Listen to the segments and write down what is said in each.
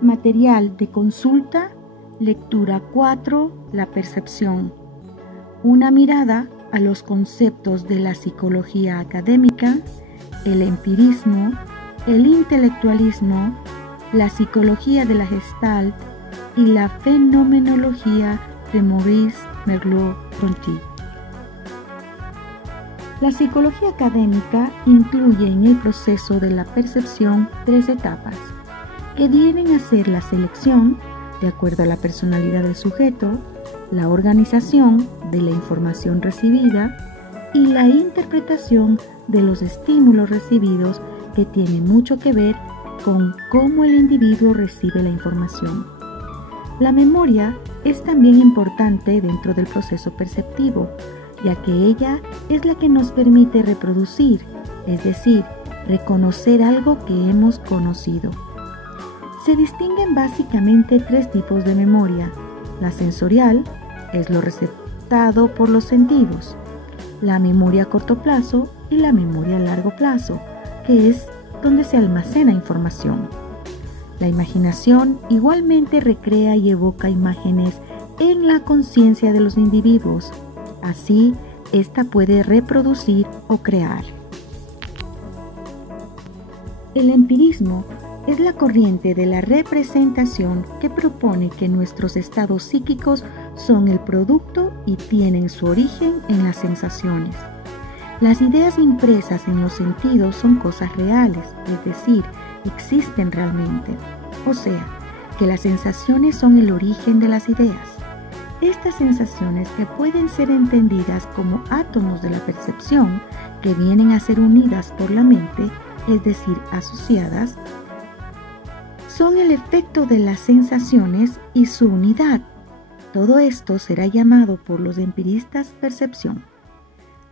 Material de consulta, lectura 4, la percepción. Una mirada a los conceptos de la psicología académica, el empirismo, el intelectualismo, la psicología de la Gestalt y la fenomenología de Maurice Merleau-Ponty. La psicología académica incluye en el proceso de la percepción 3 etapas, que vienen a ser la selección, de acuerdo a la personalidad del sujeto, la organización de la información recibida y la interpretación de los estímulos recibidos, que tiene mucho que ver con cómo el individuo recibe la información. La memoria es también importante dentro del proceso perceptivo, ya que ella es la que nos permite reproducir, es decir, reconocer algo que hemos conocido. Se distinguen básicamente 3 tipos de memoria. La sensorial es lo receptado por los sentidos, la memoria a corto plazo y la memoria a largo plazo, que es donde se almacena información. La imaginación igualmente recrea y evoca imágenes en la conciencia de los individuos. Así, ésta puede reproducir o crear. El empirismo es la corriente de la representación que propone que nuestros estados psíquicos son el producto y tienen su origen en las sensaciones. Las ideas impresas en los sentidos son cosas reales, es decir, existen realmente. O sea, que las sensaciones son el origen de las ideas. Estas sensaciones, que pueden ser entendidas como átomos de la percepción, que vienen a ser unidas por la mente, es decir, asociadas, son el efecto de las sensaciones y su unidad. Todo esto será llamado por los empiristas percepción.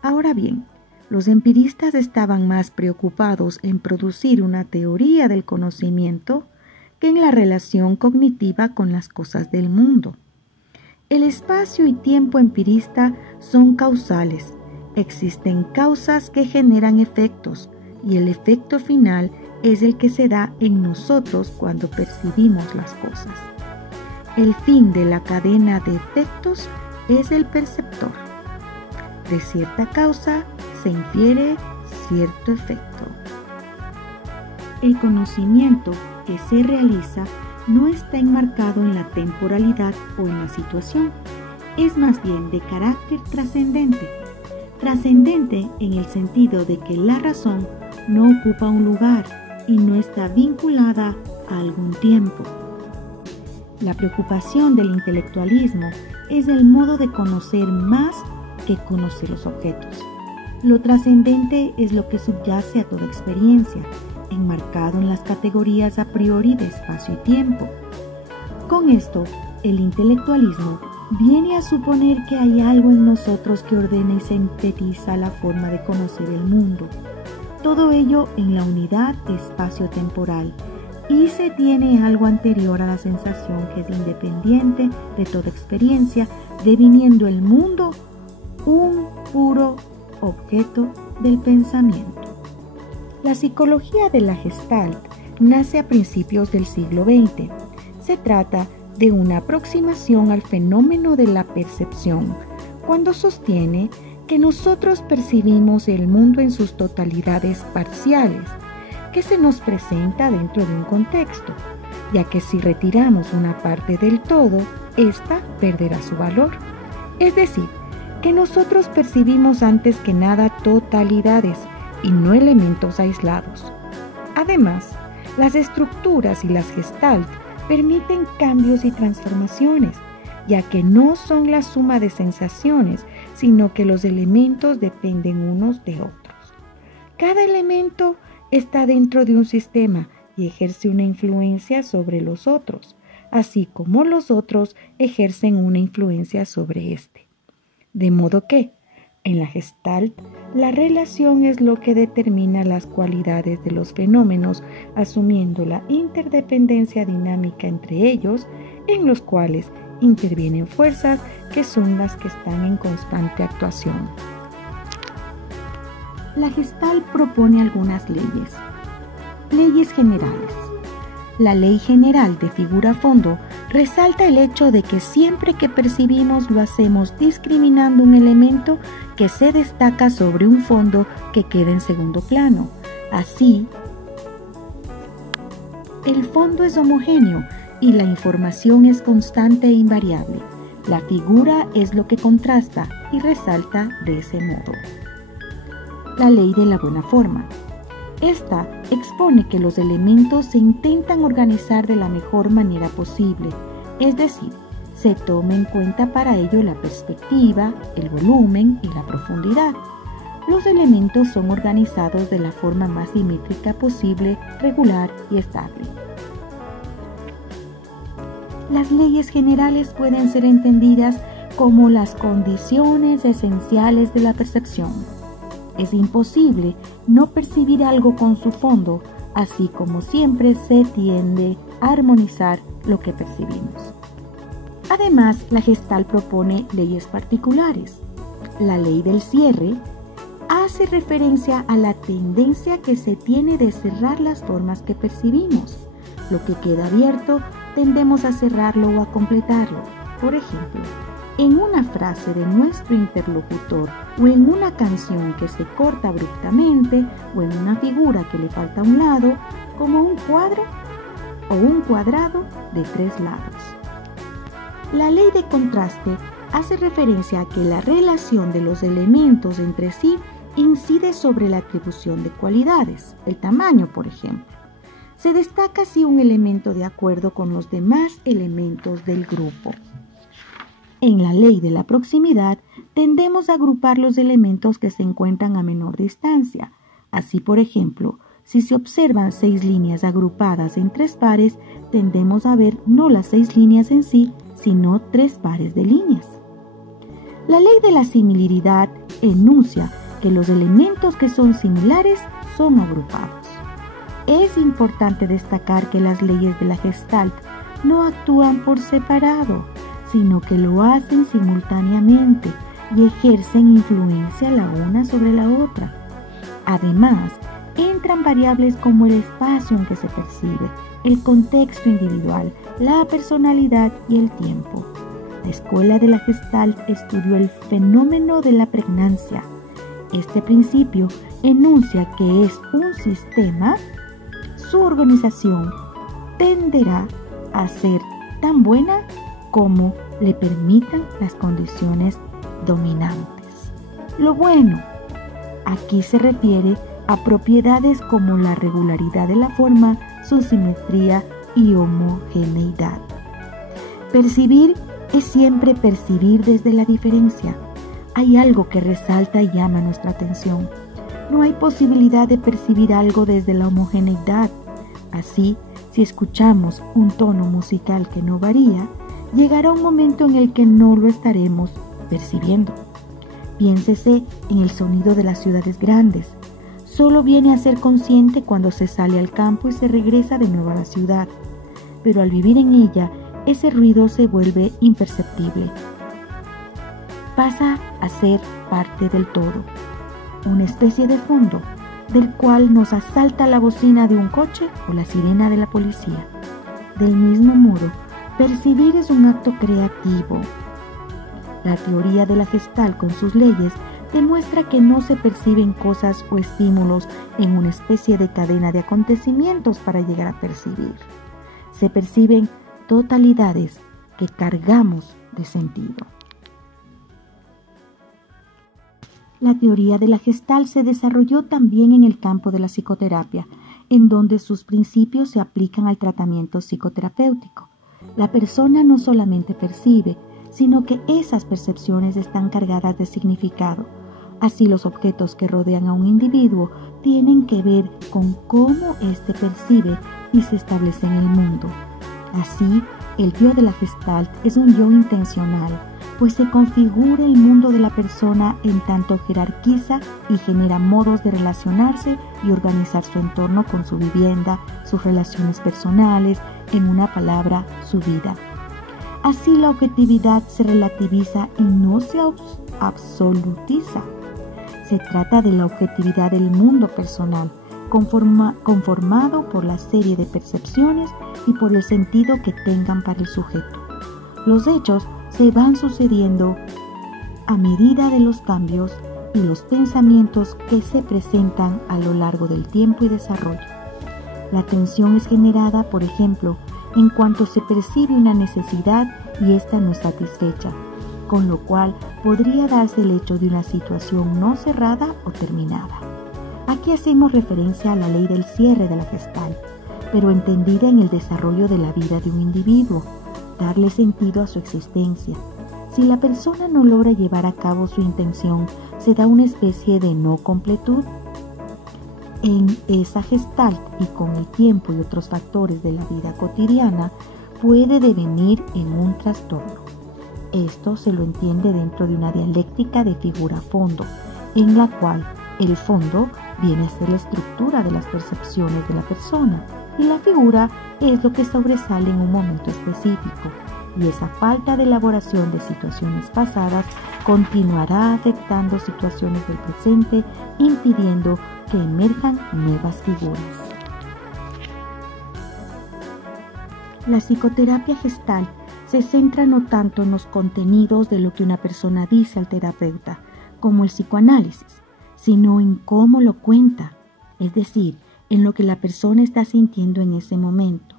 Ahora bien, los empiristas estaban más preocupados en producir una teoría del conocimiento que en la relación cognitiva con las cosas del mundo. El espacio y tiempo empirista son causales. Existen causas que generan efectos, y el efecto final es el que se da en nosotros cuando percibimos las cosas. El fin de la cadena de efectos es el perceptor. De cierta causa se infiere cierto efecto. El conocimiento que se realiza no está enmarcado en la temporalidad o en la situación, es más bien de carácter trascendente. Trascendente en el sentido de que la razón no ocupa un lugar y no está vinculada a algún tiempo. La preocupación del intelectualismo es el modo de conocer más que conocer los objetos. Lo trascendente es lo que subyace a toda experiencia, enmarcado en las categorías a priori de espacio y tiempo. Con esto, el intelectualismo viene a suponer que hay algo en nosotros que ordena y sintetiza la forma de conocer el mundo. Todo ello en la unidad espacio-temporal, y se tiene algo anterior a la sensación que es independiente de toda experiencia, deviniendo el mundo un puro objeto del pensamiento. La psicología de la Gestalt nace a principios del siglo XX. Se trata de una aproximación al fenómeno de la percepción, cuando sostiene que nosotros percibimos el mundo en sus totalidades parciales, que se nos presenta dentro de un contexto, ya que si retiramos una parte del todo, ésta perderá su valor. Es decir, que nosotros percibimos antes que nada totalidades y no elementos aislados. Además, las estructuras y las Gestalt permiten cambios y transformaciones, ya que no son la suma de sensaciones, sino que los elementos dependen unos de otros. Cada elemento está dentro de un sistema y ejerce una influencia sobre los otros, así como los otros ejercen una influencia sobre este. De modo que, en la Gestalt, la relación es lo que determina las cualidades de los fenómenos, asumiendo la interdependencia dinámica entre ellos, en los cuales intervienen fuerzas que son las que están en constante actuación. La Gestalt propone algunas leyes generales. La ley general de figura-fondo resalta el hecho de que siempre que percibimos lo hacemos discriminando un elemento que se destaca sobre un fondo que queda en segundo plano. Así, el fondo es homogéneo y la información es constante e invariable. La figura es lo que contrasta y resalta de ese modo. La ley de la buena forma. Esta expone que los elementos se intentan organizar de la mejor manera posible, es decir, se toma en cuenta para ello la perspectiva, el volumen y la profundidad. Los elementos son organizados de la forma más simétrica posible, regular y estable. Las leyes generales pueden ser entendidas como las condiciones esenciales de la percepción. Es imposible no percibir algo con su fondo, así como siempre se tiende a armonizar lo que percibimos. Además, la Gestalt propone leyes particulares. La ley del cierre hace referencia a la tendencia que se tiene de cerrar las formas que percibimos. Lo que queda abierto, tendemos a cerrarlo o a completarlo. Por ejemplo, en una frase de nuestro interlocutor o en una canción que se corta abruptamente o en una figura que le falta un lado, como un cuadro o un cuadrado de 3 lados. La ley de contraste hace referencia a que la relación de los elementos entre sí incide sobre la atribución de cualidades, el tamaño, por ejemplo. Se destaca así un elemento de acuerdo con los demás elementos del grupo. En la ley de la proximidad, tendemos a agrupar los elementos que se encuentran a menor distancia. Así, por ejemplo, si se observan 6 líneas agrupadas en 3 pares, tendemos a ver no las 6 líneas en sí, sino 3 pares de líneas. La ley de la similaridad enuncia que los elementos que son similares son agrupados. Es importante destacar que las leyes de la Gestalt no actúan por separado, sino que lo hacen simultáneamente y ejercen influencia la una sobre la otra. Además, entran variables como el espacio en que se percibe, el contexto individual, la personalidad y el tiempo. La escuela de la Gestalt estudió el fenómeno de la pregnancia. Este principio enuncia que es un sistema, su organización tenderá a ser tan buena como le permitan las condiciones dominantes. Lo bueno, aquí se refiere a propiedades como la regularidad de la forma, su simetría y homogeneidad. Percibir es siempre percibir desde la diferencia. Hay algo que resalta y llama nuestra atención. No hay posibilidad de percibir algo desde la homogeneidad. Así, si escuchamos un tono musical que no varía, llegará un momento en el que no lo estaremos percibiendo. Piénsese en el sonido de las ciudades grandes. Solo viene a ser consciente cuando se sale al campo y se regresa de nuevo a la ciudad. Pero al vivir en ella, ese ruido se vuelve imperceptible. Pasa a ser parte del todo, una especie de fondo del cual nos asalta la bocina de un coche o la sirena de la policía. Del mismo modo, percibir es un acto creativo. La teoría de la Gestalt con sus leyes demuestra que no se perciben cosas o estímulos en una especie de cadena de acontecimientos para llegar a percibir. Se perciben totalidades que cargamos de sentido. La teoría de la Gestalt se desarrolló también en el campo de la psicoterapia, en donde sus principios se aplican al tratamiento psicoterapéutico. La persona no solamente percibe, sino que esas percepciones están cargadas de significado. Así, los objetos que rodean a un individuo tienen que ver con cómo éste percibe y se establece en el mundo. Así, el yo de la Gestalt es un yo intencional, pues se configura el mundo de la persona en tanto jerarquiza y genera modos de relacionarse y organizar su entorno con su vivienda, sus relaciones personales, en una palabra, su vida. Así, la objetividad se relativiza y no se absolutiza. Se trata de la objetividad del mundo personal, conformado por la serie de percepciones y por el sentido que tengan para el sujeto. Los hechos se van sucediendo a medida de los cambios y los pensamientos que se presentan a lo largo del tiempo y desarrollo. La atención es generada, por ejemplo, en cuanto se percibe una necesidad y ésta no es satisfecha, con lo cual podría darse el hecho de una situación no cerrada o terminada. Aquí hacemos referencia a la ley del cierre de la Gestalt, pero entendida en el desarrollo de la vida de un individuo, darle sentido a su existencia. Si la persona no logra llevar a cabo su intención, se da una especie de no completud en esa Gestalt y con el tiempo y otros factores de la vida cotidiana puede devenir en un trastorno. Esto se lo entiende dentro de una dialéctica de figura-fondo, en la cual el fondo viene a ser la estructura de las percepciones de la persona y la figura es lo que sobresale en un momento específico, y esa falta de elaboración de situaciones pasadas continuará afectando situaciones del presente, impidiendo que emerjan nuevas figuras. La psicoterapia Gestalt se centra no tanto en los contenidos de lo que una persona dice al terapeuta, como el psicoanálisis, sino en cómo lo cuenta, es decir, en lo que la persona está sintiendo en ese momento.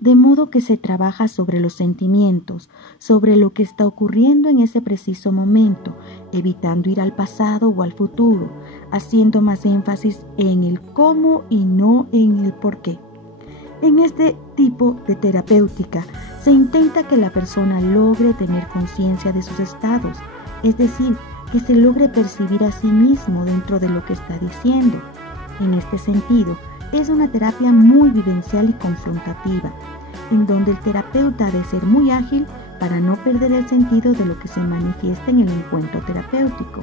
De modo que se trabaja sobre los sentimientos, sobre lo que está ocurriendo en ese preciso momento, evitando ir al pasado o al futuro, haciendo más énfasis en el cómo y no en el por qué. En este tipo de terapéutica se intenta que la persona logre tener conciencia de sus estados, es decir, que se logre percibir a sí mismo dentro de lo que está diciendo. En este sentido, es una terapia muy vivencial y confrontativa, en donde el terapeuta ha de ser muy ágil para no perder el sentido de lo que se manifiesta en el encuentro terapéutico.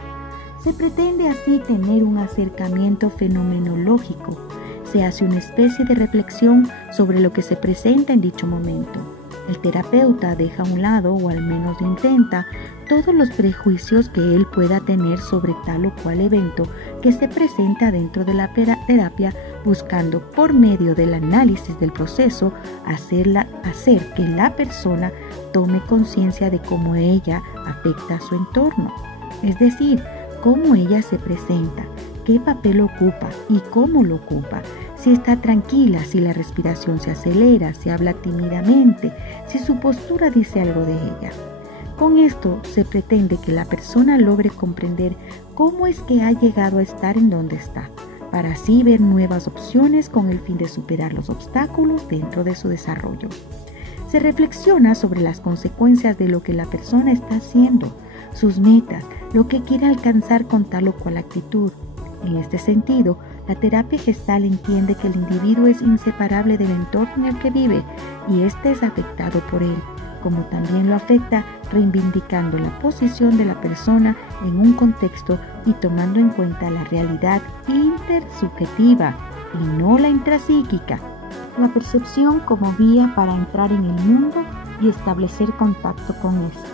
Se pretende así tener un acercamiento fenomenológico. Se hace una especie de reflexión sobre lo que se presenta en dicho momento. El terapeuta deja a un lado, o al menos intenta, todos los prejuicios que él pueda tener sobre tal o cual evento que se presenta dentro de la terapia, buscando por medio del análisis del proceso hacer que la persona tome conciencia de cómo ella afecta a su entorno, es decir, cómo ella se presenta, qué papel ocupa y cómo lo ocupa, si está tranquila, si la respiración se acelera, si habla tímidamente, si su postura dice algo de ella. Con esto se pretende que la persona logre comprender cómo es que ha llegado a estar en donde está, para así ver nuevas opciones con el fin de superar los obstáculos dentro de su desarrollo. Se reflexiona sobre las consecuencias de lo que la persona está haciendo, sus metas, lo que quiere alcanzar con tal o cual actitud. En este sentido, la terapia gestal entiende que el individuo es inseparable del entorno en el que vive y éste es afectado por él, como también lo afecta, reivindicando la posición de la persona en un contexto y tomando en cuenta la realidad intersubjetiva y no la intrapsíquica. La percepción como vía para entrar en el mundo y establecer contacto con este.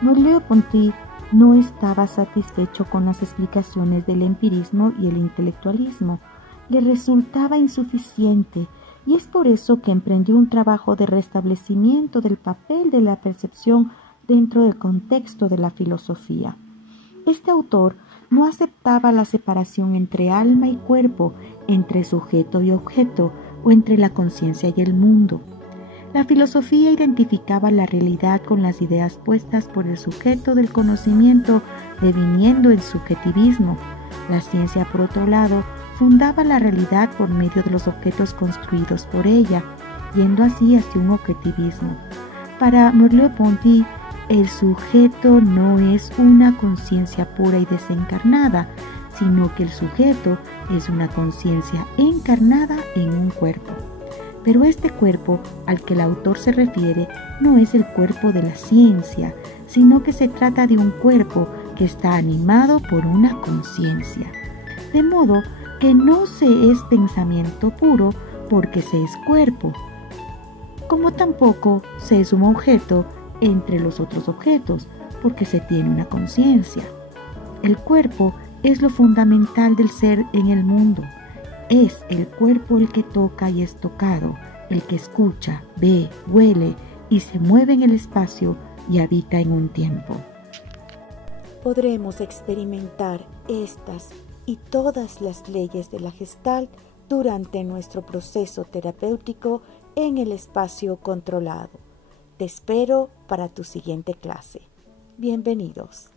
Merleau-Ponty no estaba satisfecho con las explicaciones del empirismo y el intelectualismo. Le resultaba insuficiente y es por eso que emprendió un trabajo de restablecimiento del papel de la percepción dentro del contexto de la filosofía. Este autor no aceptaba la separación entre alma y cuerpo, entre sujeto y objeto, o entre la conciencia y el mundo. La filosofía identificaba la realidad con las ideas puestas por el sujeto del conocimiento, deviniendo en subjetivismo. La ciencia, por otro lado, fundaba la realidad por medio de los objetos construidos por ella, yendo así hacia un objetivismo. Para Merleau-Ponty, el sujeto no es una conciencia pura y desencarnada, sino que el sujeto es una conciencia encarnada en un cuerpo. Pero este cuerpo al que el autor se refiere no es el cuerpo de la ciencia, sino que se trata de un cuerpo que está animado por una conciencia. De modo que no se es pensamiento puro porque se es cuerpo, como tampoco se es un objeto entre los otros objetos porque se tiene una conciencia. El cuerpo es lo fundamental del ser en el mundo. Es el cuerpo el que toca y es tocado, el que escucha, ve, huele y se mueve en el espacio y habita en un tiempo. Podremos experimentar estas y todas las leyes de la Gestalt durante nuestro proceso terapéutico en el espacio controlado. Te espero para tu siguiente clase. Bienvenidos.